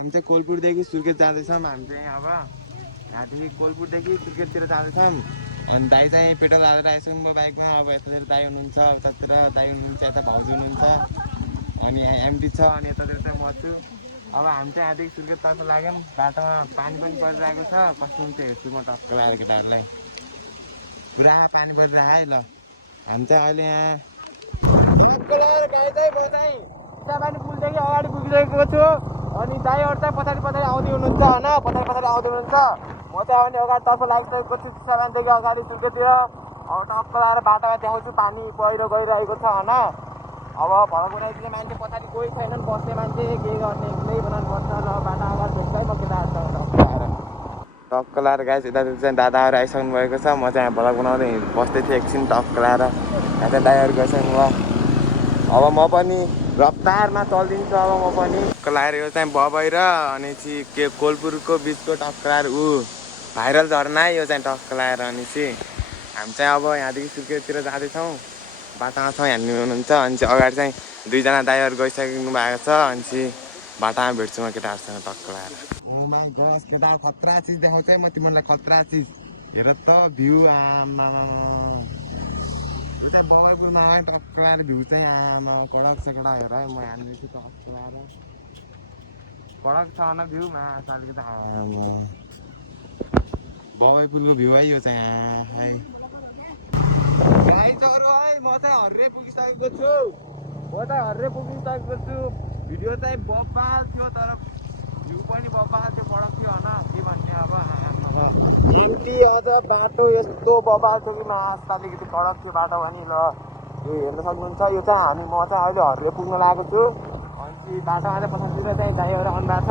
हामी चाहिँ कोलपुरदेखि सुर्खेत जाँदैछौँ। हामी चाहिँ अब यहाँदेखि कोलपुरदेखि सुर्खेततिर जाँदैछौँ। अनि दाइ चाहिँ पेट्रोल हालेर आइसक्नु भयो बाइकमा। अब यतातिर दाइ हुनुहुन्छ, उतातिर दाइ हुनुहुन्छ, यता भाउजू हुनुहुन्छ, अनि यहाँ एमडी छ, अनि यतातिर चाहिँ म छु। अब हामी चाहिँ यहाँदेखि सुर्खेततर्फ लाग्यौँ। बाटोमा पानी पनि परिरहेको छ। कस्तो हुन्छ हेर्छु म टक्क लगाएर केटाहरूलाई। पुरा पानी परिरहेको है। ल हामी चाहिँ अहिले यहाँ टक्क लगाएर गाडी चाहिँ म चाहिँ चिसापानी पुलदेखि अगाडि पुगिरहेको छु। अनि दाइहरू चाहिँ पछाडि पछाडि आउँदै हुनुहुन्छ होइन, पछाडि पछाडि आउँदै हुनुहुन्छ। म चाहिँ अनि अगाडितर्फ लागिसकेको छु चिसापानीदेखि अगाडि सुर्खेततिर। अब टक्क लगाएर बाटोमा देखाउँछु पानी पहिरो गइरहेको छ होइन। अब भरक बनाइदिने मान्छे पछाडि कोही छैनन्, बस्ने मान्छे के गर्ने एक्लै बनाउनु पर्छ। ल बाटो अगाडि भेट्छ म केटाहरूसँग टक्क लगाएर गाइस। यतातिर चाहिँ दादाहरू आइसक्नु भएको छ। म चाहिँ यहाँ भलक बनाउँदै बस्दै थिएँ एकछिन टक्क लगाएर। यहाँ चाहिँ दाइहरू गइसक्नु भयो। अब म पनि रफ्तारमा चलिदिन्छु। अब म पनि टक्क लगाएर यो चाहिँ बबई र अनि चाहिँ के कोलपुरको बिचको टक्क लगाएर भाइरल झरना है यो चाहिँ टक्क लगाएर। अनि चाहिँ हामी चाहिँ अब यहाँदेखि सुर्खेततिर जाँदैछौँ। बाटामा छौँ, यहाँ हुनुहुन्छ। अनि चाहिँ अगाडि चाहिँ दुईजना दाइहरू गइसक्नु भएको छ। अनि चाहिँ बाटामा भेट्छु म केटाहरूसँग टक्क लगाएर। गस केटा खतरा चिज देखाउँछ है म तिमीहरूलाई, खतरा चिज हेर त भ्यू। आमा यो चाहिँ बबरपुरमा टक्क लगाएर भ्यू चाहिँ आमा कडक छ केटा। हेर है म हान्दैछु टक्क लगाएर, कडक छ न भ्यूमा सालको त। बबरपुरको भ्यू है यो चाहिँ है। गाइजहरू है म चाहिँ हर्रे पुगिसकेको छु। भिडियो चाहिँ बब्बाल थियो, तर भ्यू पनि बब्बाल थियो, कडक थियो होइन। के भन्ने अब यति अझ बाटो यस्तो बब्बाल थियो कि मास अलिकति कडक थियो बाटो पनि। ल यो हेर्न सक्नुहुन्छ। यो चाहिँ म चाहिँ अहिले हर्रे पुग्न लागेको छु। अनि चाहिँ बाटोमा चाहिँ पछाडितिर चाहिँ दाइहरू आउनु भएको छ।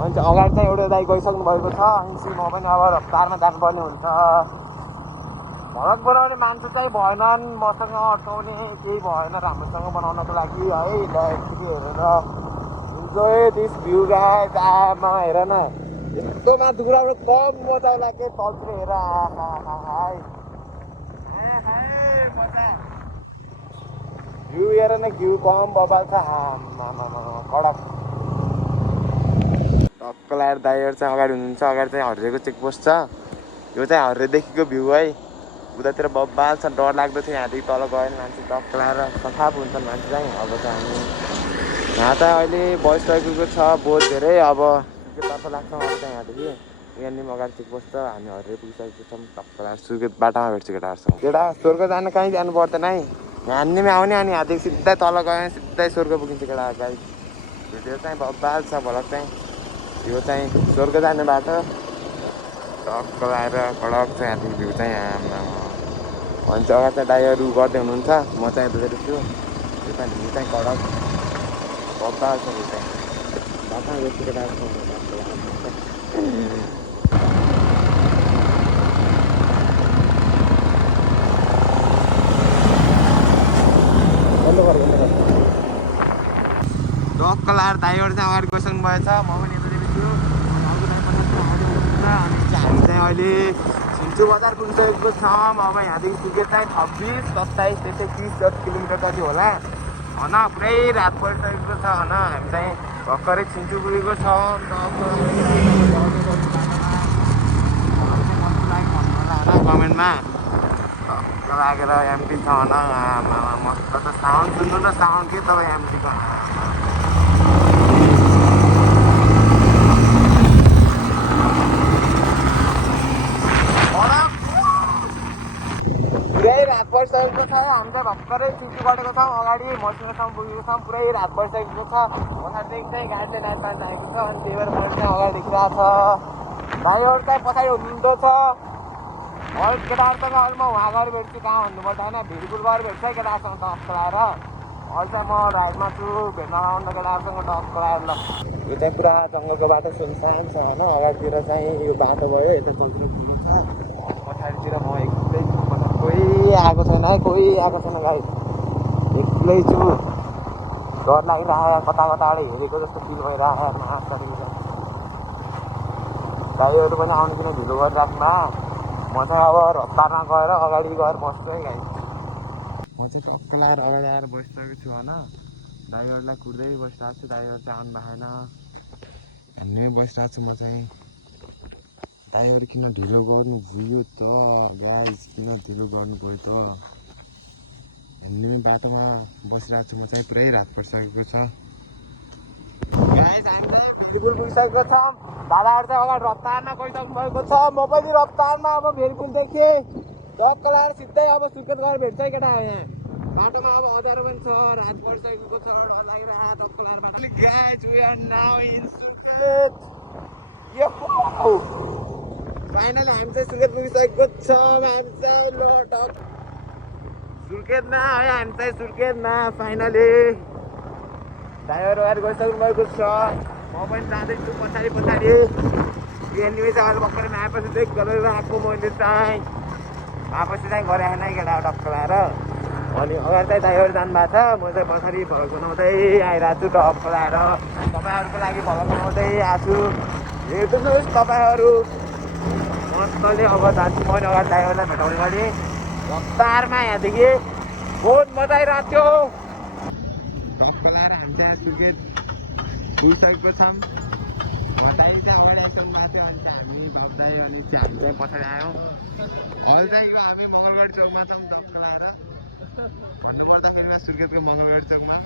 अनि चाहिँ अगाडि चाहिँ एउटा दाइ गइसक्नु भएको छ। अनि चाहिँ म पनि अब रफ्तारमा जानुपर्ने हुन्छ। भरक बनाउने मान्छे चाहिँ भएनन् मसँग अटाउने, केही भएन राम्रोसँग बनाउनको लागि है। ल यतिकै हेरेर इन्जोय दिस भ्यू गाइस। आमा हेर न यस्तो माथि कुराबाट कम मजा आउला के तलतिर हेर। भ्यू हेर न, भ्यू कम बबाल छ। कडक टक्क लगाएर दाइहरू चाहिँ अगाडि हुनुहुन्छ। अगाडि चाहिँ हर्रेको चेकपोस्ट छ। यो चाहिँ हर्रेदेखिको भ्यू है। उतातिर बब्बाल छ, डर लाग्दो थियो। यहाँदेखि तल गयो भने मान्छे टक्क लगाएर सफाप हुन्छन् मान्छे चाहिँ। अब चाहिँ हामी यहाँ चाहिँ अहिले बसिसकेको छ बहुत धेरै। अब सुर्खेततर्फ लाग्छौँ। अब चाहिँ यहाँदेखि यहाँनिर अगाडि चेकपोस्ट छ। हामी हर्रे पुगिसकेको छौँ टक्क लगाएर सुर्खेत बाटामा भेट्छु केटाहरूसँग। केटा स्वर्ग जान कहीँ जानु पर्दैन है, यहाँनिर आउने। अनि यहाँदेखि सिधै तल गयो भने सिधै स्वर्ग पुगिन्छ केटा। गाई भिडियो चाहिँ बब्बाल छ भलक चाहिँ। यो चाहिँ स्वर्ग जाने बाटो टक्क लगाएर कडक छ। यहाँदेखि भ्यू चाहिँ अनि चाहिँ अगाडि चाहिँ दाइहरू गर्दै हुनुहुन्छ। म चाहिँ यतातिर छु। यो चाहिँ भ्यू चाहिँ कडक बब्बाल छ। भ्यू चाहिँ बाटोमा भेट्छु केटाहरूसँग। टक्क लगाएर दाइहरू चाहिँ अगाडि गइसक्नु भएछ। म पनि यतातिर छु। अनि हामी चाहिँ अहिले सिन्चु बजार पुगिसकेको छौँ। अब यहाँदेखि सुर्खेत चाहिँ 26, 27, त्यस्तै 30 किलोमिटर कति होला होइन। पुरै रात परिसकेको छ होइन। हामी चाहिँ भर्खरै सिन्चु पुगेको छौँ। कमेन्टमा लागेर एमपी छ होइन। मस्त त साउन्ड सुन्नु न, साउन्ड के तपाईँ एमपीको पुरै रात परिसकेको छ। हामी चाहिँ भर्खरै सिन्चु कटेको छौँ। अगाडि मसिनोसम्म पुगेको छौँ। पुरै रात परिसकेको छ। पछाडिदेखि चाहिँ गाडीले नाइट पानी आएको छ। अनि त्यही भएर मैले चाहिँ अगाडि देखिरहेको छ। गाडीहरू चाहिँ पछाडि हुनुहुँदो छ। अहिले केटाहरूसँग अहिले म उहाँ गएर भेट्छु। कहाँ भन्नुपर्छ होइन, भिरपुर गएर भेट्छ है केटाहरूसँग टक्क लगाएर। अहिले चाहिँ म राइडमा छु, भेट्न आउनु केटाहरूसँग टक्क लगाएर। ल यो चाहिँ पुरा जङ्गलको बाटो सुनसान छ होइन। अगाडितिर चाहिँ यो बाटो भयो, यता चल्नु ठुलो छ। पछाडितिर म एक्लै छु। कोही आएको छैन है, कोही आएको छैन गाई, एक्लै छु। डर लागिरहेको, कता कताबाट हेरेको जस्तो फिल भइरहेको मासहरू। गाईहरू पनि आउनु किन ढिलो गरिराख्नु। म चाहिँ अब रफ्तारमा गएर अगाडि गएर बस्छु है गाई। म चाहिँ टक्क लगाएर अगाडि आएर बसिसकेको छु होइन। दाइहरूलाई कुर्दै बसिरहेको छु। दाइहरू चाहिँ आउनु भएन। भन्ने बसिरहेको छु म चाहिँ। दाइहरू किन ढिलो गर्नु भयो त गाइस, किन ढिलो गर्नु गयो त? भन्ने बाटोमा बसिरहेको छु म चाहिँ। पुरै रात परिसकेको छ गाइस। हामी चाहिँ भेरपुल पुगिसकेको छौँ। दादाहरू चाहिँ अगाडि रफ्तारमा गइसक्नु भएको छ। म पनि रफ्तारमा अब भेरपुलदेखि टक्क लाएर सिधै अब सुर्खेत गएर भेट्छ केटा। यहाँ बाटोमा अब अँध्यारो पनि छ, रात परिसकेको छ, डर लागिरहेको टक्क लाएर बाटो। Guys we are now in Surkhet. Finally हामी चाहिँ सुर्खेत पुगिसकेको छौँ। हामी चाहिँ लटक सुर्खेतमा है, हामी चाहिँ सुर्खेतमा फाइनली। ड्राइभर अगाडि गइसक्नु भएको छ, म पनि जाँदैछु पछाडि पछाडि। एनिमी चाहिँ अहिले भर्खरै आएपछि चाहिँ गरेर आएको मैले चाहिँ। आएपछि चाहिँ गरे आएन केटा टक्क लाएर। अनि अगाडि चाहिँ ड्राइभर जानुभएको छ, म चाहिँ पछाडि भगत बनाउँदै आइरहेको छु टक्क लाएर। तपाईँहरूको लागि भगत बनाउँदै आएको छु। हेर्नुहोस् तपाईँहरू मजाले। अब जान्छु मैले अगाडि ड्राइभरलाई भेटाउने गरी रफ्तारमा। यहाँदेखि बहुत मजा आइरहेको थियो टक्क लाएर। हामी चाहिँ सुर्खेत पुगिसकेको छौँ। दाइ चाहिँ अगाडि आइसक्नु भएको थियो। अनि हामी दब्दै अनि चाहिँ हामी चाहिँ पछाडि आयौँ। अहिले चाहिँ हामी मङ्गलगढी चौकमा छौँ टक्क लाएर। भन्नुपर्दाखेरि सुर्खेतको मङ्गलगढी चौकमा।